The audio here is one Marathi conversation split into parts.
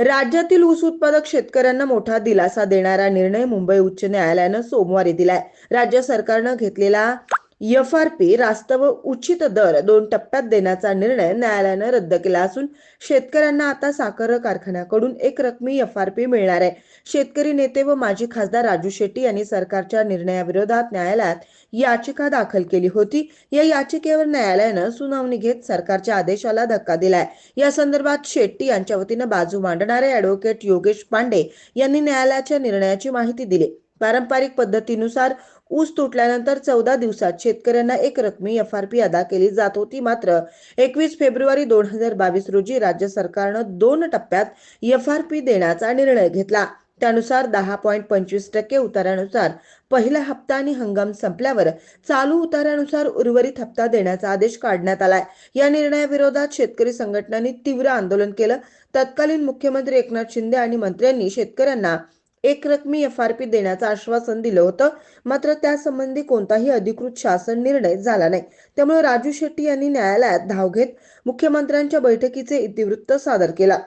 राज्यातील ऊस उत्पादक शेतकऱ्यांना मोठा दिलासा देणारा निर्णय मुंबई उच्च न्यायालयानं सोमवारी दिलाय. राज्य सरकारनं घेतलेला एफ आर पी रास्त व उचित दर दोन टप्प्यात देण्याचा निर्णय न्यायालयानं रद्द केला असून शेतकऱ्यांना आता साखर कारखान्याकडून एक रकमी एफ आर पी मिळणार आहे. शेतकरी नेते व माजी खासदार राजू शेट्टी यांनी सरकारच्या निर्णयाविरोधात न्यायालयात याचिका दाखल केली होती. या याचिकेवर न्यायालयानं सुनावणी घेत सरकारच्या आदेशाला धक्का दिलाय. या संदर्भात शेट्टी यांच्या वतीनं बाजू मांडणारे ॲडव्होकेट योगेश पांडे यांनी न्यायालयाच्या निर्णयाची माहिती दिली. पारंपरिक पद्धतीनुसार ऊस तुटल्यानंतर चौदा दिवसात शेतकऱ्यांना एक रकमी एफ आर पी अदा केली जात होती. मात्र एकवीस फेब्रुवारी दोन हजार बावीस रोजी राज्य सरकारनं दोन टप्प्यात एफ आर पी देण्याचा निर्णय घेतला. त्यानुसार दहा पॉईंट पंचवीस टक्के उतारानुसार पहिला हप्ता आणि हंगाम संपल्यावर चालू उतारानुसार उर्वरित हप्ता देण्याचा आदेश काढण्यात आलाय. या निर्णयाविरोधात शेतकरी संघटनांनी तीव्र आंदोलन केलं. तत्कालीन मुख्यमंत्री एकनाथ शिंदे आणि मंत्र्यांनी शेतकऱ्यांना एक रकमी एफ आर पी देण्याचं आश्वासन दिलं होतं. मात्र त्यासंबंधी कोणताही अधिकृत शासन निर्णय झाला नाही. त्यामुळे राजू शेट्टी यांनी न्यायालयात धाव घेत मुख्यमंत्र्यांच्या बैठकीचे इतिवृत्त सादर केला.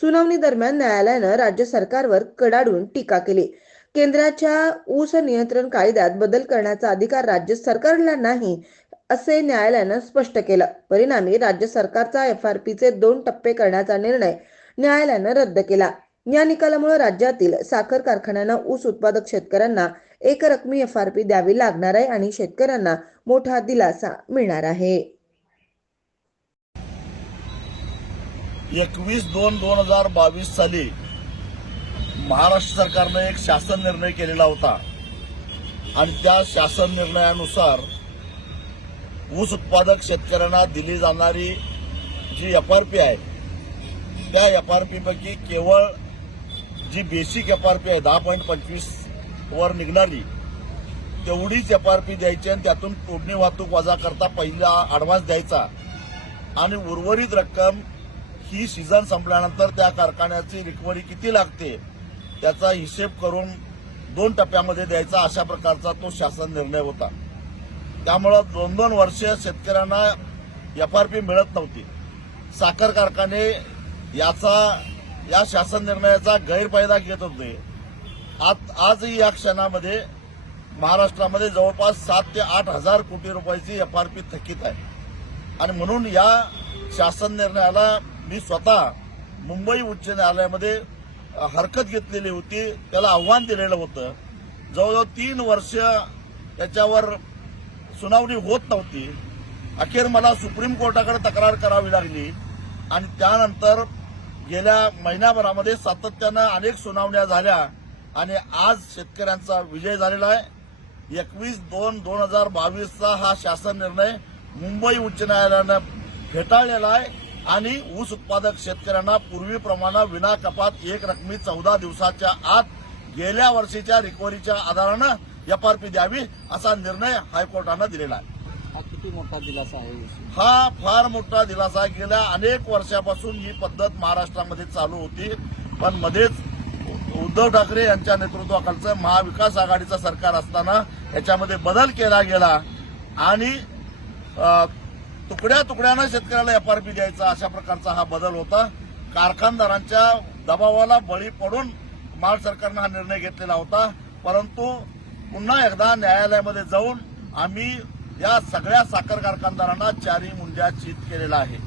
सुनावणी दरम्यान न्यायालयानं राज्य सरकारवर कडाडून टीका केली. केंद्राच्या ऊस नियंत्रण कायद्यात बदल करण्याचा अधिकार राज्य सरकारला नाही असे न्यायालयानं स्पष्ट केलं. परिणामी राज्य सरकारचा एफ आर पीचे दोन टप्पे करण्याचा निर्णय न्यायालयानं रद्द केला. या निकालामुळे राज्यातील साखर कारखान्यांना ऊस उत्पादक शेतकऱ्यांना एक रकमी एफ आर पी द्यावी लागणार आहे आणि शेतकऱ्यांना मोठा दिलासा मिळणार आहे. एकवीस दोन दोन हजार बावीस साली महाराष्ट्र सरकारनं एक शासन निर्णय केलेला होता. आणि त्या शासन निर्णयानुसार ऊस उत्पादक शेतकऱ्यांना दिली जाणारी जी एफ आर पी आहे त्या एफ आर पी पैकी केवळ जी बेसिक एफ आर पी आहे दहा पॉईंट पंचवीस वर निघणारी तेवढीच एफ आर पी द्यायची आणि त्यातून तोडणी वाहतूक वजा करता पहिला ॲडव्हान्स द्यायचा. आणि उर्वरित रक्कम ही सीझन संपल्यानंतर त्या कारखान्याची रिकव्हरी किती लागते त्याचा हिशेब करून दोन टप्प्यामध्ये द्यायचा अशा प्रकारचा तो शासन निर्णय होता. त्यामुळं दोन दोन वर्ष शेतकऱ्यांना एफ आर पी मिळत नव्हती. साखर कारखाने याचा या शासन निर्णयाचा गैरफायदा घेत होते. आज आजही या क्षणामध्ये महाराष्ट्रामध्ये जवळपास सात ते आठ हजार कोटी रुपयाची एफ आर पी थकीत आहे. आणि म्हणून या शासन निर्णयाला मी स्वतः मुंबई उच्च न्यायालयामध्ये हरकत घेतलेली होती. त्याला आव्हान दिलेलं होतं. जवळजवळ तीन वर्ष त्याच्यावर सुनावणी होत नव्हती. अखेर मला सुप्रीम कोर्टाकडे तक्रार करावी लागली. आणि त्यानंतर गेल्या महिन्याभरामध्ये सातत्यानं अनेक सुनावण्या झाल्या आणि आज शेतकऱ्यांचा विजय झालेला आहे. एकवीस दोन दोन हजार बावीसचा हा शासन निर्णय मुंबई उच्च न्यायालयानं फेटाळलेला आहे आणि ऊस उत्पादक शेतकऱ्यांना पूर्वीप्रमाणे विना कपात एक रकमी चौदा दिवसाच्या आत गेल्या वर्षीच्या रिकव्हरीच्या आधारानं एफ आर पी द्यावी असा निर्णय हायकोर्टानं दिलेला आहे. किती मोठा दिलासा आहे हा फार मोठा दिलासा गेल्या अनेक वर्षापासून ही पद्धत महाराष्ट्रामध्ये चालू होती. पण मध्येच उद्धव ठाकरे यांच्या नेतृत्वाखालचं महाविकास आघाडीचं सरकार असताना याच्यामध्ये बदल केला गेला. आणि तुकड्या तुकड्यानं शेतकऱ्याला एफ आर पी द्यायचा अशा प्रकारचा हा बदल होता. कारखानदारांच्या दबावाला बळी पडून माळ सरकारनं हा निर्णय घेतलेला होता. परंतु पुन्हा एकदा न्यायालयामध्ये जाऊन आम्ही या सगळ्या साखर कारखानदारांना चारी मुंड्या चित केलेला आहे